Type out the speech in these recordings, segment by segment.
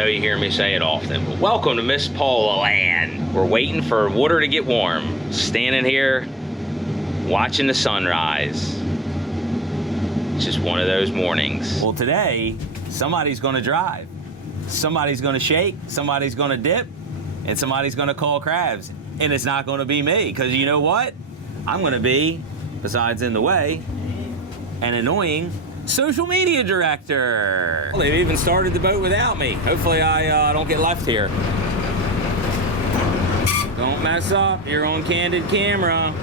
know you hear me say it often, but welcome to Miss Paula land. We're waiting for water to get warm. Standing here, watching the sunrise. It's just one of those mornings. Well, today, somebody's gonna drive. Somebody's gonna shake, somebody's gonna dip, and somebody's gonna call crabs. And it's not gonna be me, because you know what? I'm gonna be, besides in the way, an annoying social media director. Well, they've even started the boat without me. Hopefully I don't get left here. Don't mess up, you're on candid camera.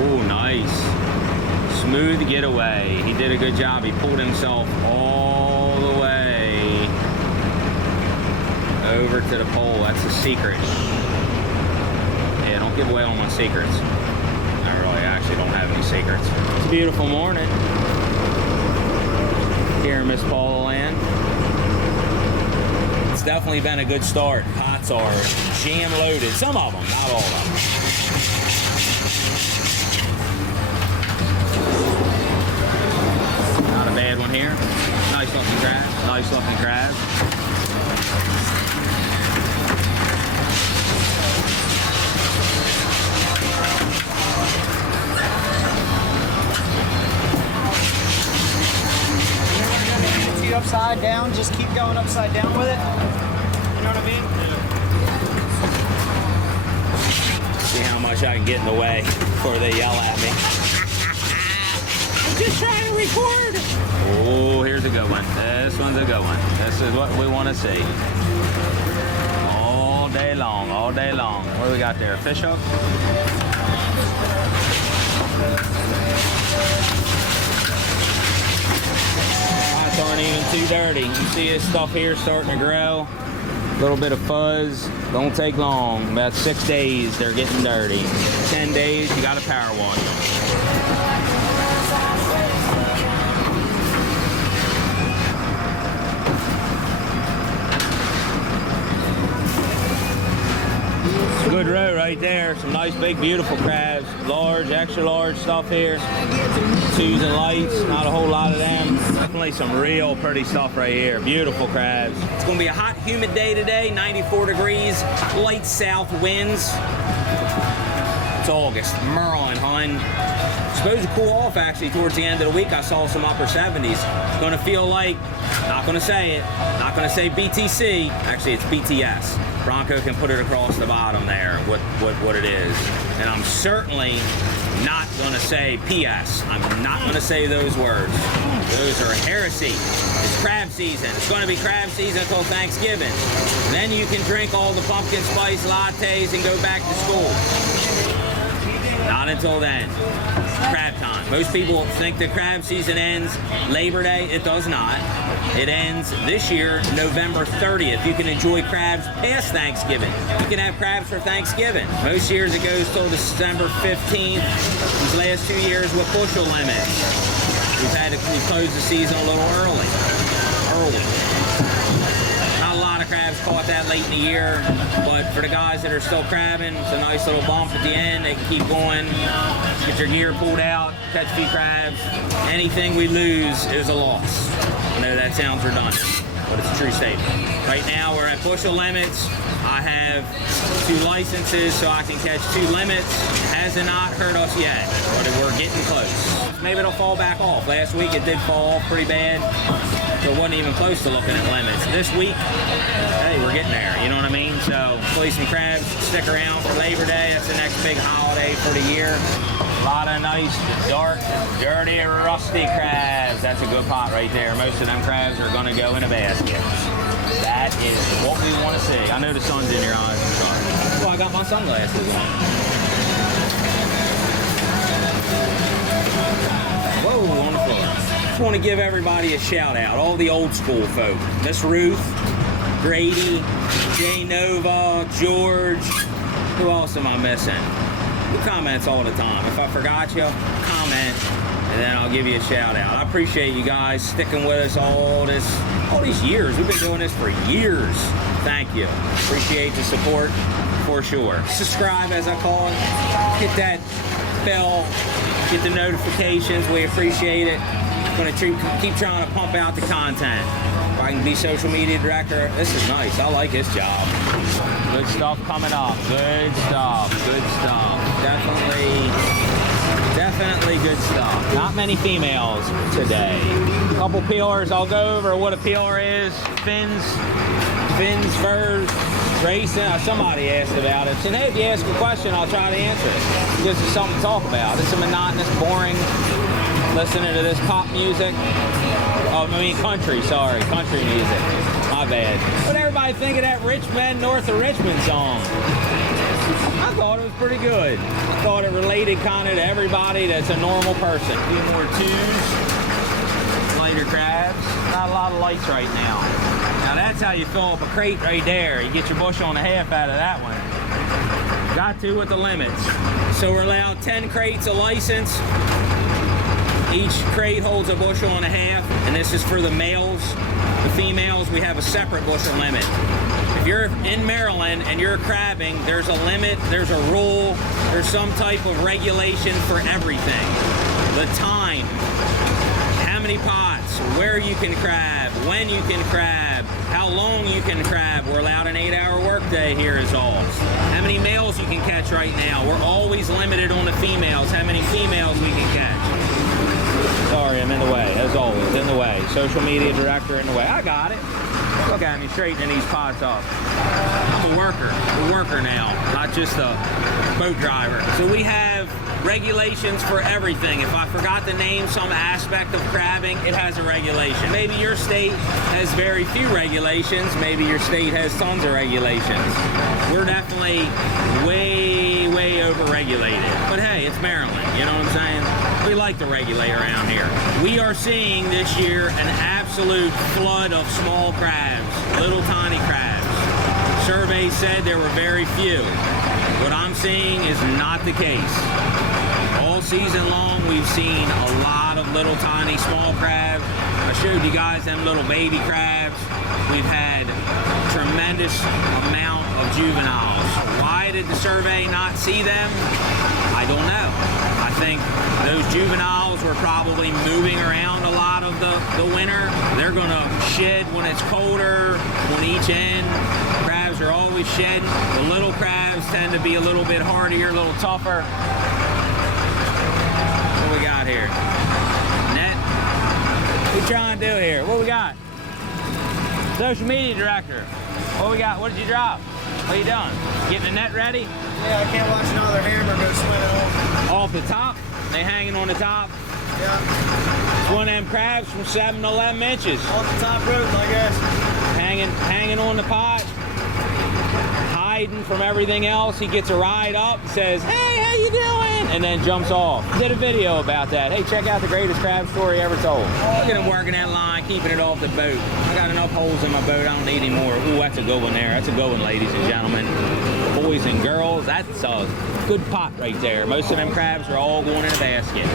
Oh, nice. Smooth getaway. He did a good job. He pulled himself all the way over to the pole. That's a secret. Yeah, don't give away all my secrets. I actually don't have any secrets. It's a beautiful morning here in Miss Paula land. It's definitely been a good start. Pots are jam loaded. Some of them, not all of them. Not a bad one here. Nice looking crab. Nice looking crab. Upside down, just keep going upside down with it. You know what I mean? See how much I can get in the way before they yell at me. I'm just trying to record. Oh, here's a good one. This one's a good one. This is what we want to see. All day long, all day long. What do we got there? A fish hook? Aren't even too dirty. You see this stuff here starting to grow. A little bit of fuzz. Don't take long. About 6 days, they're getting dirty. 10 days, you gotta power wash them. Good row right there. Some nice, big, beautiful crabs. Large, extra large stuff here. Twos and lights, not a whole lot of them. Definitely some real pretty stuff right here. Beautiful crabs. It's gonna be a hot, humid day today, 94 degrees, light south winds. It's August, Merlin, hun. Supposed to cool off actually towards the end of the week. I saw some upper 70s. Gonna feel like, not gonna say it, not gonna say BTC, actually it's BTS. Bronco can put it across the bottom there, what it is. And I'm certainly not gonna say PS. I'm not gonna say those words. Those are heresy. It's crab season. It's gonna be crab season until Thanksgiving. Then you can drink all the pumpkin spice lattes and go back to school. Not until then. Crab time. Most people think the crab season ends Labor Day. It does not. It ends this year, November 30th. You can enjoy crabs past Thanksgiving. You can have crabs for Thanksgiving. Most years it goes till December 15th. These last 2 years with bushel limits. We closed the season a little early. Not a lot of crabs caught that late in the year, but for the guys that are still crabbing, it's a nice little bump at the end. They can keep going, get your gear pulled out, catch a few crabs. Anything we lose is a loss. I know that sounds redundant, but it's a true statement. Right now we're at bushel limits. I have 2 licenses so I can catch 2 limits. Has not hurt us yet, but we're getting close. Maybe it'll fall back off. Last week it did fall off pretty bad. So it wasn't even close to looking at limits. This week, hey, we're getting there, you know what I mean? So, hopefully some crabs stick around for Labor Day. That's the next big holiday for the year. A lot of nice, dark, dirty, rusty crabs. That's a good pot right there. Most of them crabs are gonna go in a basket. That is what we want to see. I know the sun's in your eyes, I'm sorry. Well, I got my sunglasses on. Whoa, on the floor. Just want to give everybody a shout out, all the old school folk. Miss Ruth, Grady, Jay Nova, George. Who else am I missing? Who comments all the time? If I forgot you, comment, and then I'll give you a shout out. I appreciate you guys sticking with us all these years. We've been doing this for years. Thank you. Appreciate the support for sure. Subscribe, as I call it. Hit that bell. Get the notifications. We appreciate it. Gonna keep trying to pump out the content. If I can be social media director, this is nice. I like this job. Good stuff coming up. Good stuff. Good stuff. Definitely good stuff. Not many females today. A couple peelers. I'll go over what a peeler is. Fins, furs, racing. Somebody asked about it. And hey, if you ask a question, I'll try to answer it. This is something to talk about. It's a monotonous, boring listening to this pop music. Oh, I mean country, sorry. Country music. My bad. What did everybody think of that Richmond, north of Richmond song? I thought it was pretty good. I thought it related kind of to everybody that's a normal person. A few more twos. Lighter crabs. Not a lot of lights right now. Now that's how you fill up a crate right there. You get your bushel and a half out of that one. Got to with the limits. So we're allowed 10 crates a license. Each crate holds a bushel and a half, and this is for the males. The females, we have a separate bushel limit. If you're in Maryland and you're crabbing, there's a limit, there's a rule, there's some type of regulation for everything. The time, how many pots, where you can crab, when you can crab, how long you can crab. We're allowed an 8-hour workday here is all. How many males you can catch right now. We're always limited on the females, how many females we can catch. Sorry, I'm in the way, as always, in the way. Social media director in the way. I got it. Look at me straightening these pots up. I'm a worker now, not just a boat driver. So we have regulations for everything. If I forgot to name some aspect of crabbing, it has a regulation. Maybe your state has very few regulations. Maybe your state has tons of regulations. We're definitely way over-regulated. But hey, it's Maryland, you know what I'm saying? We like to regulate around here. We are seeing this year an absolute flood of small crabs, little tiny crabs. Surveys said there were very few. What I'm seeing is not the case. All season long, we've seen a lot of little tiny small crabs. I showed you guys them little baby crabs. We've had tremendous amount of juveniles. Why did the survey not see them? I don't know. I think those juveniles were probably moving around a lot of the winter. They're gonna shed when it's colder on each end. Crabs are always shedding. The little crabs tend to be a little bit hardier, a little tougher. What we got here? Net? What we trying to do here? What we got? Social media director. What we got? What did you drop? What are you doing? Getting the net ready? Yeah, I can't watch another hammer go swimming off. Off the top? They hanging on the top? Yeah. It's one of them crabs from 7 to 11 inches. Off the top rope, I guess. Hanging on the pot. Hiding from everything else. He gets a ride up, says, hey, how you doing? And then jumps off. Did a video about that. Hey, check out the greatest crab story ever told. Look at him working that line, keeping it off the boat. I got enough holes in my boat, I don't need any more. Ooh, that's a good one there. That's a good one, ladies and gentlemen. Boys and girls, that's a good pot right there. Most of them crabs are all going in a basket.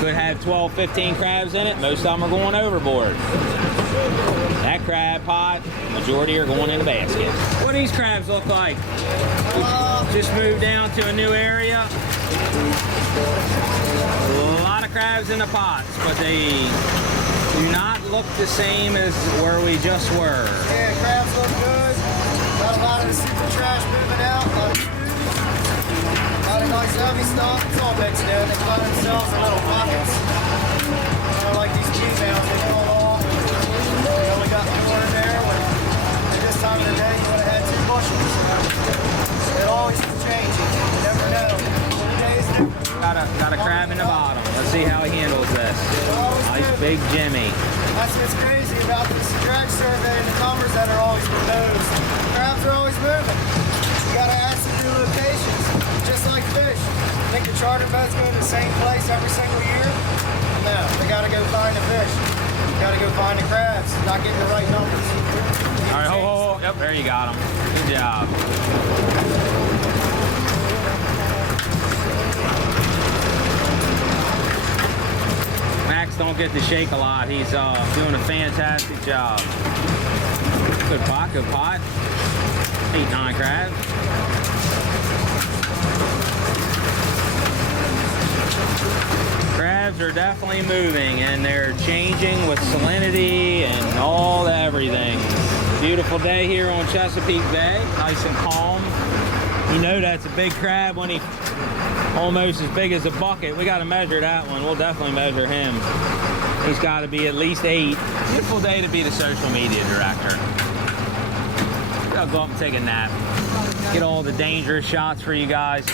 Could have 12, 15 crabs in it. Most of them are going overboard. That crab pot, majority are going in a basket. What do these crabs look like? Just moved down to a new area. A lot of crabs in the pots, but they do not look the same as where we just were. Yeah, crabs look good. Got a lot of the super trash moving out. A lot of nice heavy stuff. It's all mixed in. They find themselves in little pockets. Like these juveniles, they fall off. They only got 4 in there. When at this time of the day, you would have had 2 bushels. It always is changing. You never know. Every day is different. Got a crab in the bottom. Let's see how he handles this. Nice big Jimmy. That's what's crazy about this drag survey and the numbers that are always proposed. Crabs are always moving. You gotta ask them new locations, just like fish. Think the charter boats go to the same place every single year? No, they gotta go find the fish. You gotta go find the crabs, not getting the right numbers. All right, ho. Yep, there you got him. Good job. Max don't get to shake a lot. He's doing a fantastic job. Good pot, good pot. 8, 9 crabs. Crabs are definitely moving, and they're changing with salinity and all everything. Beautiful day here on Chesapeake Bay, nice and calm. You know that's a big crab when he almost as big as a bucket. We got to measure that one. We'll definitely measure him. He's got to be at least 8. Beautiful day to be the social media director. I'll go up and take a nap. Get all the dangerous shots for you guys.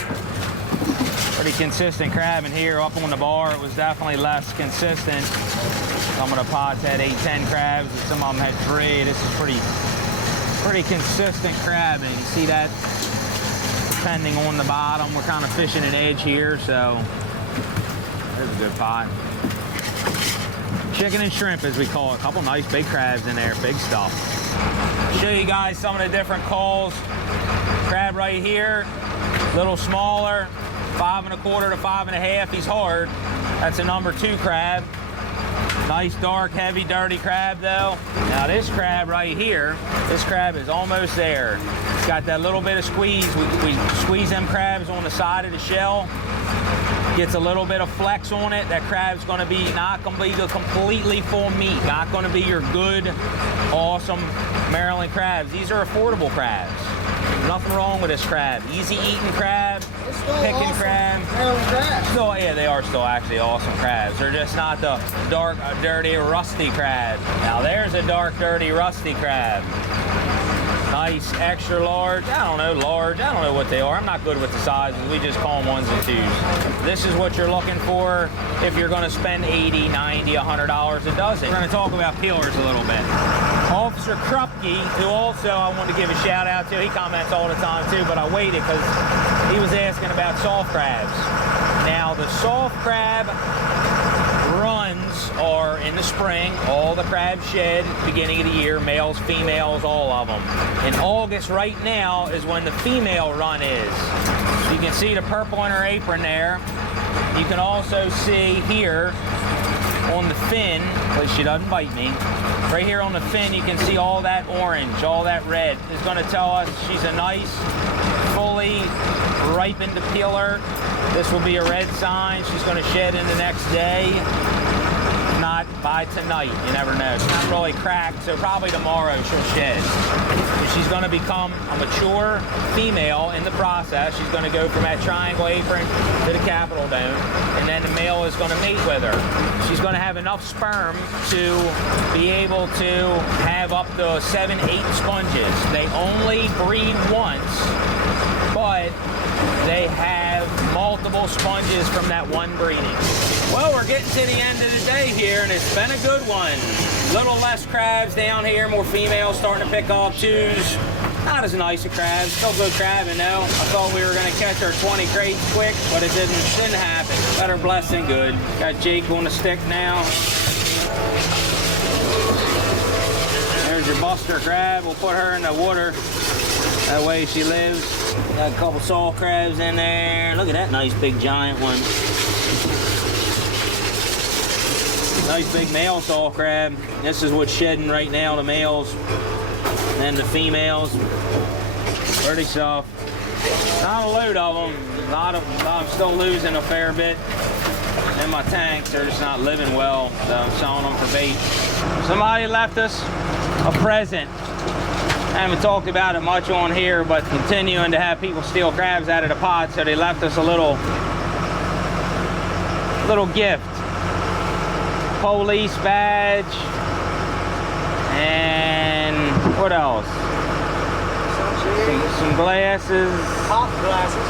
Pretty consistent crab in here. Up on the bar, it was definitely less consistent. Some of the pots had 8, 10 crabs, and some of them had 3. This is pretty consistent crabbing. You see that? Depending on the bottom, we're kind of fishing an edge here, so there's a good pot. Chicken and shrimp, as we call it. A couple nice big crabs in there, big stuff. Show you guys some of the different calls. Crab right here, a little smaller, 5 1/4 to 5 1/2. He's hard. That's a number 2 crab. Nice dark, heavy, dirty crab though. Now this crab right here, this crab is almost there. It's got that little bit of squeeze. We squeeze them crabs on the side of the shell. Gets a little bit of flex on it. That crab's gonna be not gonna be the completely full meat. Not gonna be your good, awesome Maryland crabs. These are affordable crabs. Nothing wrong with this crab. Easy eating crab, picking awesome crab. Maryland crabs. Still, yeah, they are still actually awesome crabs. They're just not the dark, dirty, rusty crab. Now there's a dark, dirty, rusty crab. Nice, extra large. I don't know, large. I don't know what they are. I'm not good with the sizes. We just call them 1s and 2s. This is what you're looking for if you're going to spend $80, $90, $100 a dozen. We're going to talk about peelers a little bit. Officer Krupke, who also I want to give a shout out to. He comments all the time too, but I waited because he was asking about soft crabs. Now the soft crab runs are in the spring. All the crabs shed beginning of the year, males, females, all of them. In August right now is when the female run is. You can see the purple in her apron there. You can also see here on the fin, but she doesn't bite me. Right here on the fin, you can see all that orange, all that red. It's going to tell us she's a nice, fully ripened peeler. This will be a red sign. She's going to shed in the next day. Not by tonight, you never know. It's not really cracked, so probably tomorrow she'll shed. She's going to become a mature female in the process. She's going to go from that triangle apron to the Capitol dome, and then the male is going to mate with her. She's going to have enough sperm to be able to have up to 7, 8 sponges. They only breed once, but they have multiple sponges from that one breeding. Well, we're getting to the end of the day here, and it's been a good one. Little less crabs down here, more females starting to pick off 2s. Not as nice a crabs, still good crabbing though. I thought we were gonna catch our 20 crates quick, but it didn't happen. Better blessed than good. Got Jake on the stick now. There's your buster crab. We'll put her in the water. That way she lives. Got a couple salt crabs in there. Look at that nice big giant one. Nice big male salt crab. This is what's shedding right now, the males. And the females. Pretty soft. Not a load of them. A lot of them. I'm still losing a fair bit in my tanks. They're just not living well. So I'm selling them for bait. Somebody left us a present. I haven't talked about it much on here, but continuing to have people steal crabs out of the pot, so they left us a little gift. Police badge, and what else? Some glasses. Pop glasses.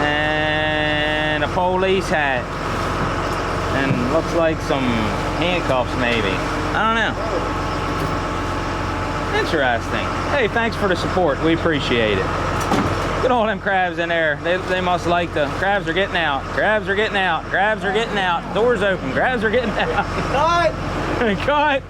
And a police hat. And looks like some handcuffs maybe. I don't know. Interesting. Hey, thanks for the support. We appreciate it. Look at all them crabs in there. They must like the crabs are getting out. Crabs are getting out. Crabs are getting out. Doors open. Crabs are getting out. Cut! Cut.